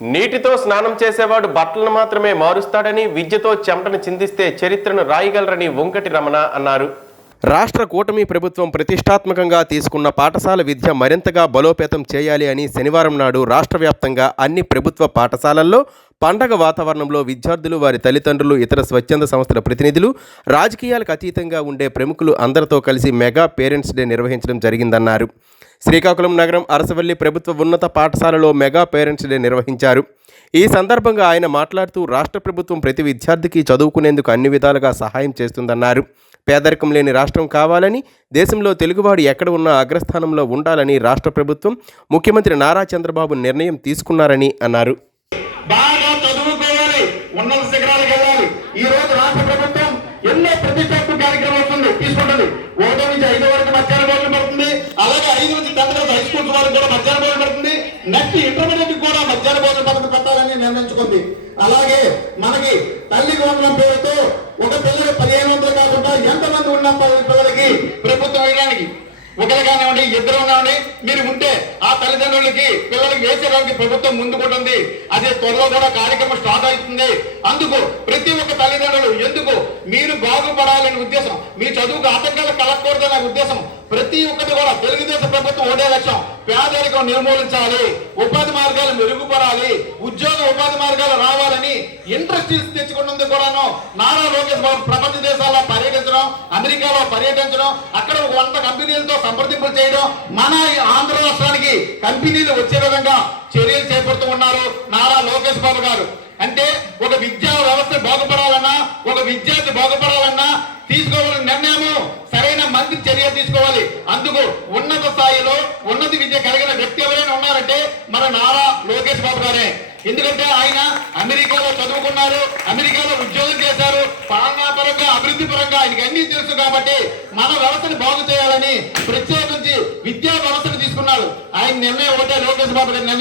నీటితో స్నానం చేసేవాడు బట్టలను మాత్రమే మారుస్తాడని విద్యతో చెమటను చిందిస్తే చరిత్రను రాయగలరని వంకటి రమణ అన్నారు. రాష్ట్ర కూటమి ప్రభుత్వం ప్రతిష్టాత్మకంగా తీసుకున్న పాఠశాల విద్య మరింతగా బలోపేతం చేయాలి అని శనివారం నాడు రాష్ట్ర వ్యాప్తంగా అన్ని ప్రభుత్వ పాఠశాలల్లో పండగ వాతావరణంలో విద్యార్థులు వారి తల్లిదండ్రులు ఇతర స్వచ్ఛంద సంస్థల ప్రతినిధులు రాజకీయాలకు అతీతంగా ఉండే ప్రముఖులు అందరితో కలిసి మెగా పేరెంట్స్ డే నిర్వహించడం జరిగిందన్నారు. శ్రీకాకుళం నగరం అరసవల్లి ప్రభుత్వ ఉన్నత పాఠశాలలో మెగా పేరెంట్స్ డే నిర్వహించారు. ఈ సందర్భంగా ఆయన మాట్లాడుతూ రాష్ట్ర ప్రభుత్వం ప్రతి విద్యార్థికి చదువుకునేందుకు అన్ని విధాలుగా సహాయం చేస్తుందన్నారు. పేదరికం లేని రాష్ట్రం కావాలని దేశంలో తెలుగువాడు ఎక్కడ ఉన్నా అగ్రస్థానంలో ఉండాలని రాష్ట్ర ప్రభుత్వం ముఖ్యమంత్రి నారా చంద్రబాబు నిర్ణయం తీసుకున్నారని అన్నారు. బాగా చదువుకోవాలి. ఉన్నత శిఖరాలకు వెళ్ళాలి. ఈ రోజు రాష్ట్ర ప్రభుత్వం ఇంటర్మీడియట్ కూడా మధ్యాహ్న భోజన పథకం పెట్టాలని నిర్ణయించుకుంది. అలాగే మనకి తల్లి వందనం పేరుతో ఒక పిల్లకి పదిహేను వందలు కాకుండా ఎంతమంది ఉన్న పిల్లలకి? ప్రభుత్వం వేయడానికి ఒకరు కానివ్వండి ఇద్దరు కానివ్వండి మీరు ఉంటే ఆ తల్లిదండ్రులకి పిల్లలకి వేసేదానికి ప్రభుత్వం ముందుకుంటుంది అదే త్వరలో కూడా కార్యక్రమం స్టార్ట్ అవుతుంది. అందుకు ప్రతి ఒక్క తల్లిదండ్రులు ఎందుకు మీరు బాగుపడాలనే ఉద్దేశం మీ చదువుకు ఆటంకాలు కలగకూడదనే ఉద్దేశం ప్రతి ఒక్కటి కూడా తెలుగుదేశం ప్రభుత్వం ఒకటే లక్ష్యం పేదరికం నిర్మూలించాలి ఉపాధి మార్గాలు మెరుగుపడాలి ఉద్యోగ ఉపాధి మార్గాలు రావాలని ఇండస్ట్రీస్ తెచ్చుకున్నందుకు కూడాను నారా లోకేష్ బాబు ప్రపంచ దేశాల్లో పర్యటించడం అమెరికాలో పర్యటించడం అక్కడ వంద కంపెనీలతో సంప్రదింపులు చేయడం మన ఆంధ్ర రాష్ట్రానికి కంపెనీలు వచ్చే విధంగా చర్యలు చేపడుతూ ఉన్నారు నారా లోకేష్ బాబు గారు. అంటే ఒక విద్యార్థి బాగుపడాలన్నా తీసుకోవాలని నిర్ణయము సరైన మంత్రి చర్య తీసుకోవాలి. అందుకు ఉన్నత స్థాయిలో ఉన్నత విద్య కలిగిన వ్యక్తి ఎవరైనా ఉన్నారంటే మన నారా లోకేష్ బాబు గారే. ఎందుకంటే ఆయన అమెరికాలో చదువుకున్నారు అమెరికాలో ఉద్యోగం చేశారు పాలనా పరంగా అభివృద్ధి పరంగా ఆయనకి అన్ని తెలుసు కాబట్టి మన వ్యవస్థను బాగు చేయాలని ప్రత్యేకించి విద్యా వ్యవస్థను తీసుకున్నారు ఆయన నిర్ణయం ఒకటే లోకేష్ బాబు గారి